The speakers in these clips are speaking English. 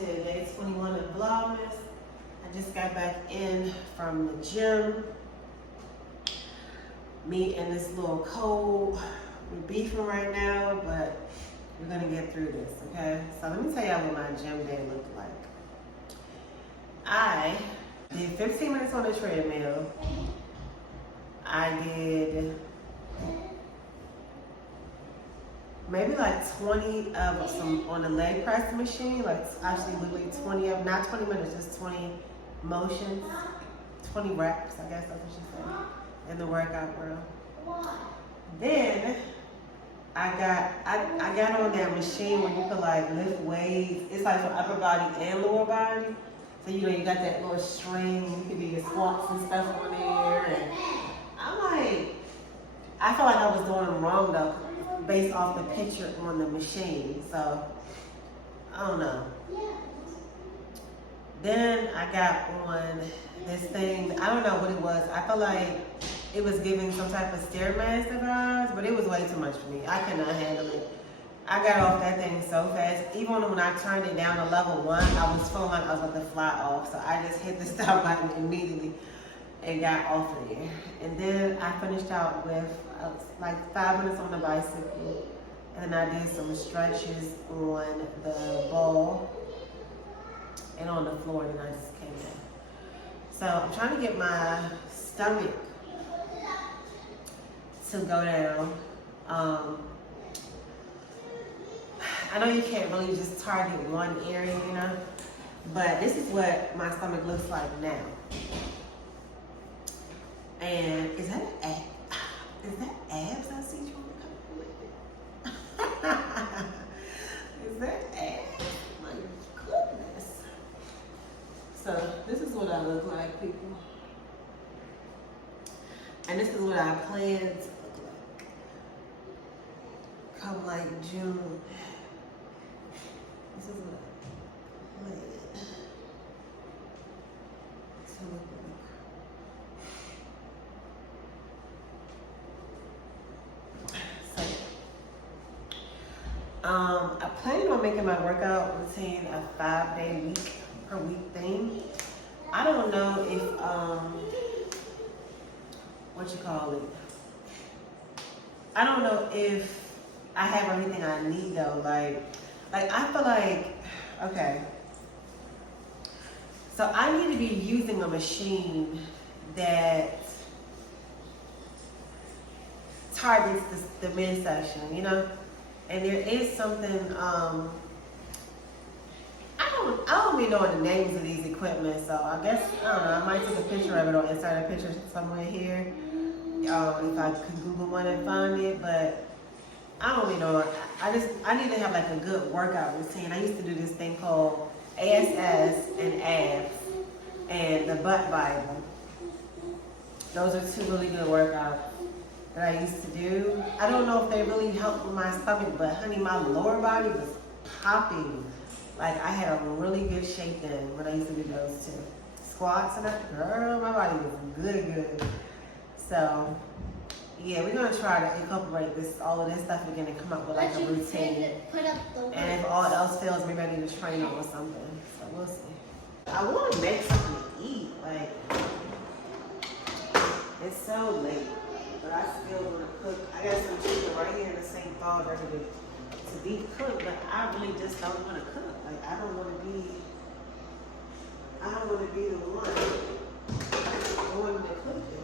to day 21 of Vlogmas. I just got back in from the gym. Me and this little cold. We're beefing right now, but we're gonna get through this, okay? So let me tell y'all what my gym day looked like. I did 15 minutes on the treadmill. I did maybe like 20 of some on the leg press machine, like actually literally 20 of, not 20 minutes, just 20 motions, 20 reps, I guess that's what she said, in the workout world. Then I got on that machine where you could like lift weights. It's like for upper body and lower body. So you know you got that little string, you can do your squats and stuff on there. And I'm like, I felt like I was doing them wrong though, based off the picture on the machine. So I don't know. Then I got on this thing. I don't know what it was. I felt like it was giving some type of Stairmaster vibes, but it was way too much for me. I could not handle it. I got off that thing so fast. Even when I turned it down to level 1, I was feeling like I was about to fly off. So I just hit the stop button immediately and got off of there. And then I finished out with like 5 minutes on the bicycle. And then I did some stretches on the ball and on the floor, and I just came in. So I'm trying to get my stomach to go down. I know you can't really just target one area, you know, but this is what my stomach looks like now. And is that abs I see you on the couple? Is that abs? My goodness. So this is what I look like, people. And this is what I plan to look like come like June. This is what I plan to look like. So, I plan on making my workout routine a 5-day week per week thing. I don't know if what you call it. I don't know if I have everything I need though. Like I feel like, okay. So I need to be using a machine that targets the midsection, you know? And there is something, I don't even know the names of these equipment, so I guess, I don't know, I might take a picture of it or insert a picture somewhere here. If I can Google one and find it, but I don't even know. I need to have like a good workout routine. I used to do this thing called ASS and abs and the butt Bible. Those are 2 really good workouts that I used to do. I don't know if they really helped with my stomach, but honey, my lower body was popping. Like I had a really good shape then when I used to do those 2 squats and that. Girl, my body was good. So yeah, we're gonna try to incorporate all of this stuff again and come up with like a routine. And if all else fails, maybe I need to train on something. So we'll see. I want to make something to eat. Like it's so late, but I still want to cook. I got some chicken right here in the sink thawed ready to be cooked, but I really just don't want to cook. Like I don't want to be the one doing the cooking.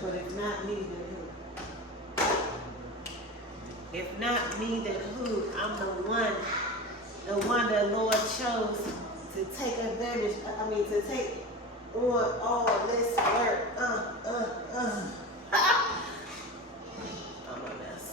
But if not me, then who? If not me, then who? I'm the one the Lord chose to take advantage. To take on all this work. I'm a mess.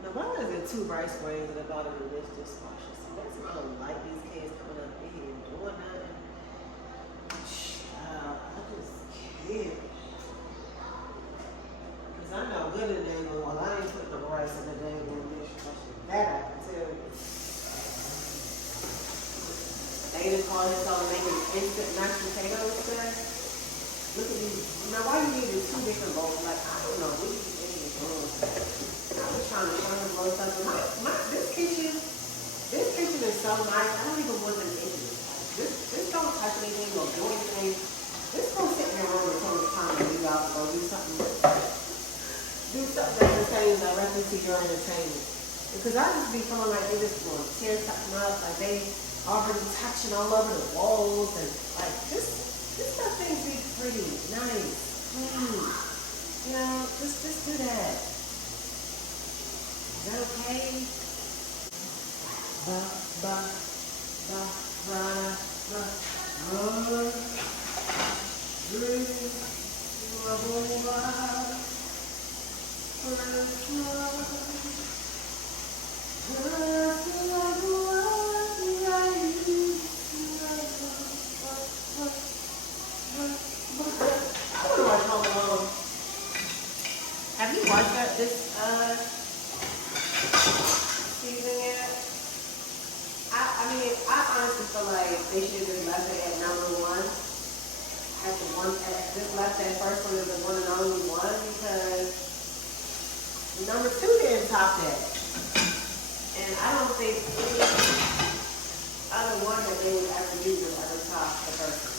Now, why is there 2 rice grains at the bottom of this dishwasher? So that's why I don't like these kids coming up in here and doing nothing. Child, I just can't. Because I know good and dang well, I ain't putting no rice in the dang dishwasher. That I can tell you. 8 call himself making instant mashed potatoes today. Look at these. Now, why you need these two different bowls? Like, I don't know. What these idiots doing? I was trying to show him blow something. This kitchen is so nice. I don't even want them in it. Like, this don't touch anything or do anything. This gonna sit in your room until it's time to leave out and go do something. Do something that pertains directly to your entertainment. Because I just be feeling like they just gonna tear something up, like they already touching all over the walls and like this stuff things be pretty, nice, clean. You know, just do that. Is that okay? Have you watched this season yet? I mean, I honestly feel like they should have just left it at number one. Just left that first one as the one and only one because number two didn't top that. And I don't think any other one that they would ever use would ever top the first one.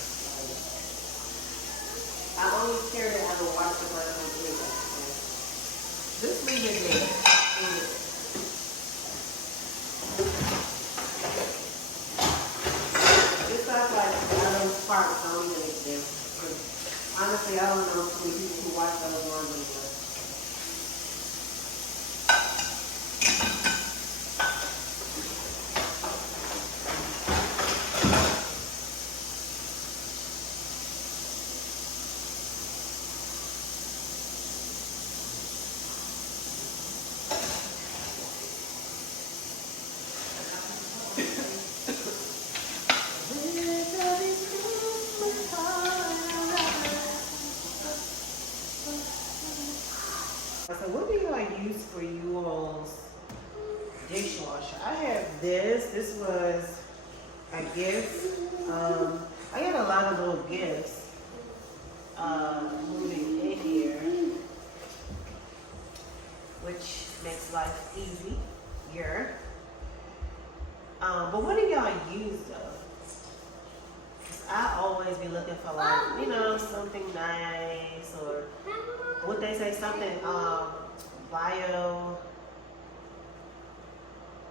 I only care to ever watch the first one anyway. So just leave it there. It sounds like those parts don't even exist. Honestly, I don't know so many people who watch those ones anymore. So what do I use for you all's dishwasher? I have this. This was a gift. I got a lot of little gifts moving in here, which makes life easier. But what do y'all use though? 'Cause I always be looking for like, you know, something nice or what they say, something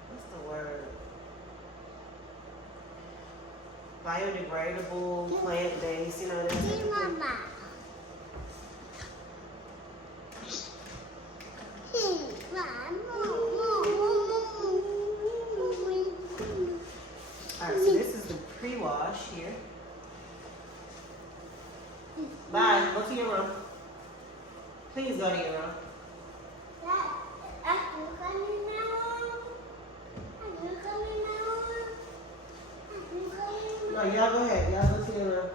what's the word? Biodegradable, plant-based, you know, that type of thing. Alright, so this is the pre-wash here. Bye, go to your room. Please go to your room. No, y'all go ahead. Y'all go to your room.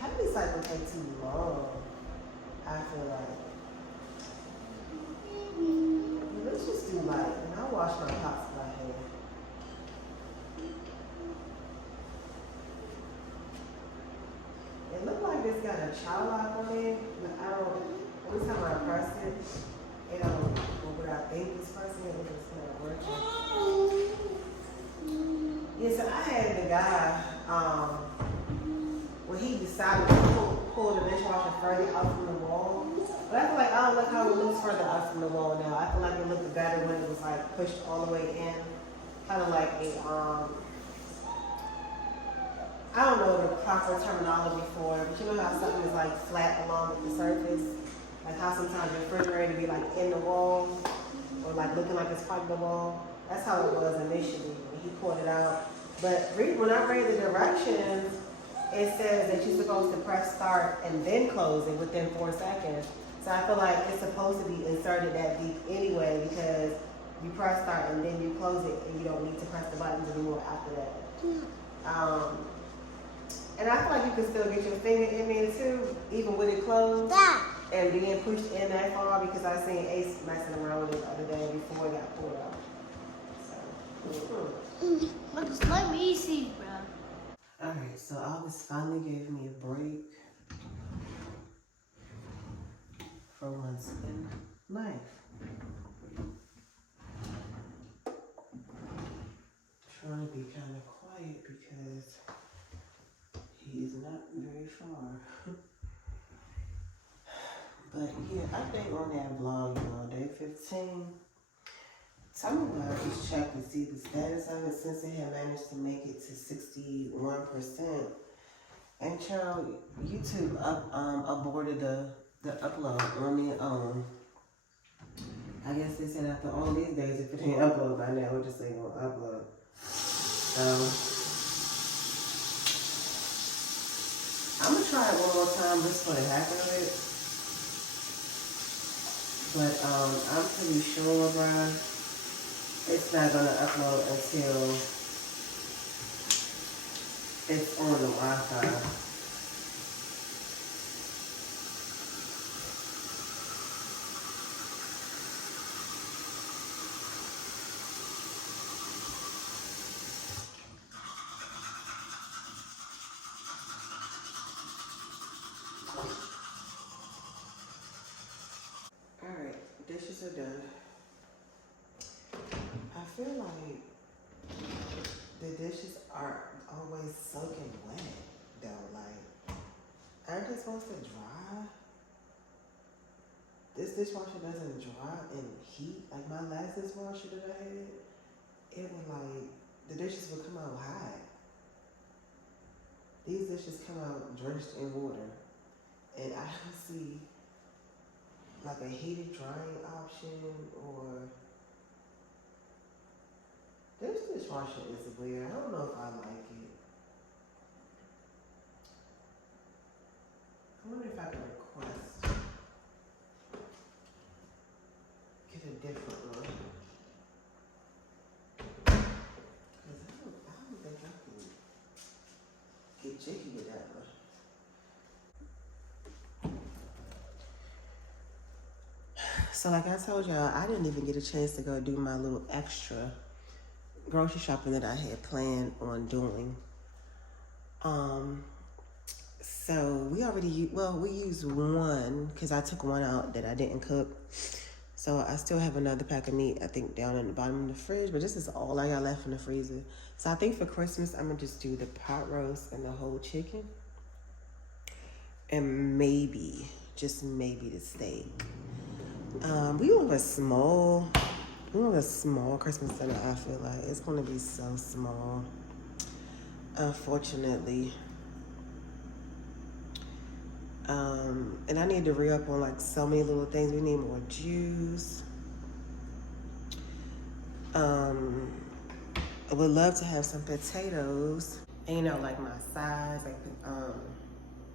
How do these cycles take too long? I feel like. Let's just do light, and I'll wash my pots by hand. It looks like it's got a child lock on it, but every time I press it, it don't go what I think it's pressing it, it's not working. Yeah, so I had the guy, when he decided to pull the dishwasher further out from the wall. But I feel like I don't like how it looks further out from the wall now. I feel like it looked better when it was like pushed all the way in. Kind of like a, I don't know the proper terminology for it, but you know how something is like flat along with the surface? Like how sometimes your refrigerator be like in the wall or like looking like it's part of the wall. That's how it was initially when he pulled it out. But when I read the directions, it says that you're supposed to press start and then close it within 4 seconds. So I feel like it's supposed to be inserted that deep anyway because you press start and then you close it and you don't need to press the buttons anymore after that. And I feel like you can still get your finger in there too, even with it closed. And being pushed in that far, because I seen Ace messing around with it the other day before it got pulled out. So, Let me see, bro. Alright, so August finally gave me a break for once in life. Trying to be kind of quiet because he's not very far. But yeah, I think on that vlog, day 15, tell me about this check to see the status of it since it had managed to make it to 61%. And child, YouTube aborted the upload on their own. I guess they said after all these days, if it ain't upload by now, we're just ain't gonna upload. So I'm gonna try it one more time just for the heck of it. But I'm pretty sure, bruh, it's not gonna upload until it's on the Wi-Fi. Alright, dishes are done. I feel like the dishes are always soaking wet, though. Like, aren't they supposed to dry? This dishwasher doesn't dry in heat. Like my last dishwasher that I had, it would like, the dishes would come out hot. These dishes come out drenched in water. And I don't see like a heated drying option or, this dishwasher is weird. I don't know if I like it. I wonder if I can request, get a different one. Cause I don't think I can get jiggy with that one. So like I told y'all, I didn't even get a chance to go do my little extra grocery shopping that I had planned on doing. So we already, we used one because I took one out that I didn't cook. So I still have another pack of meat, I think, down in the bottom of the fridge, but this is all I got left in the freezer. So I think for Christmas, I'm gonna just do the pot roast and the whole chicken. And maybe, just maybe the steak. We want a small Christmas dinner, I feel like. It's gonna be so small, unfortunately. And I need to re-up on like so many little things. We need more juice. I would love to have some potatoes. And, you know, like my sides, like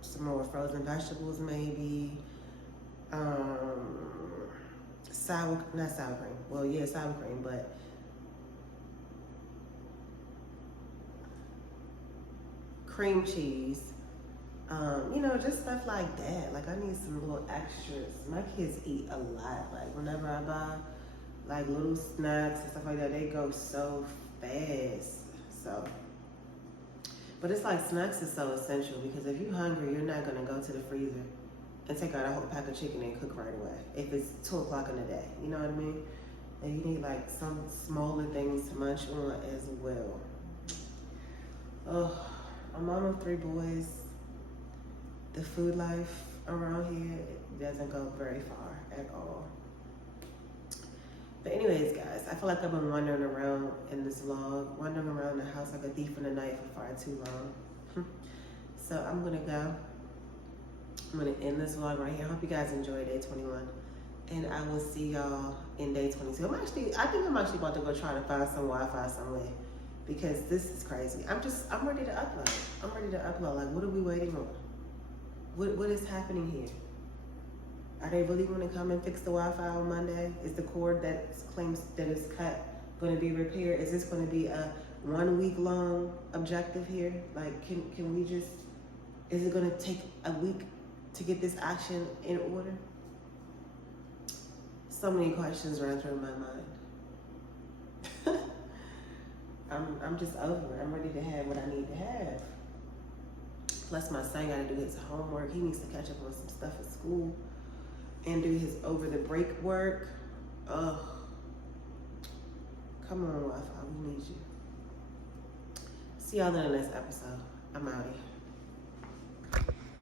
some more frozen vegetables maybe. Sour cream. Well, yeah, sour cream, but cream cheese. You know, just stuff like that. Like I need some little extras. My kids eat a lot. Like whenever I buy like little snacks and stuff like that, they go so fast. So, but it's like snacks is so essential because if you're hungry, you're not gonna go to the freezer and take out a whole pack of chicken and cook right away. If it's 2 o'clock in the day, you know what I mean? And you need like some smaller things to munch on as well. Oh, a mom of 3 boys. The food life around here doesn't go very far at all. But anyways, guys, I feel like I've been wandering around in this vlog, wandering around the house like a thief in the night for far too long. So I'm gonna go. I'm gonna end this vlog right here. I hope you guys enjoyed day 21. And I will see y'all in day 22. I think I'm actually about to go try to find some Wi-Fi somewhere because this is crazy. I'm ready to upload. I'm ready to upload. Like, what are we waiting on? What is happening here? Are they really going to come and fix the Wi-Fi on Monday? Is the cord that claims that it's cut going to be repaired? Is this going to be a 1 week long objective here? Like, can we just Is it gonna take a week to get this action in order? So many questions run through my mind. I'm just over it. I'm ready to have what I need to have. Plus my son gotta do his homework. He needs to catch up on some stuff at school and do his over the break work. Ugh. Come on, Wi-Fi, we need you. See y'all in the next episode. I'm out here.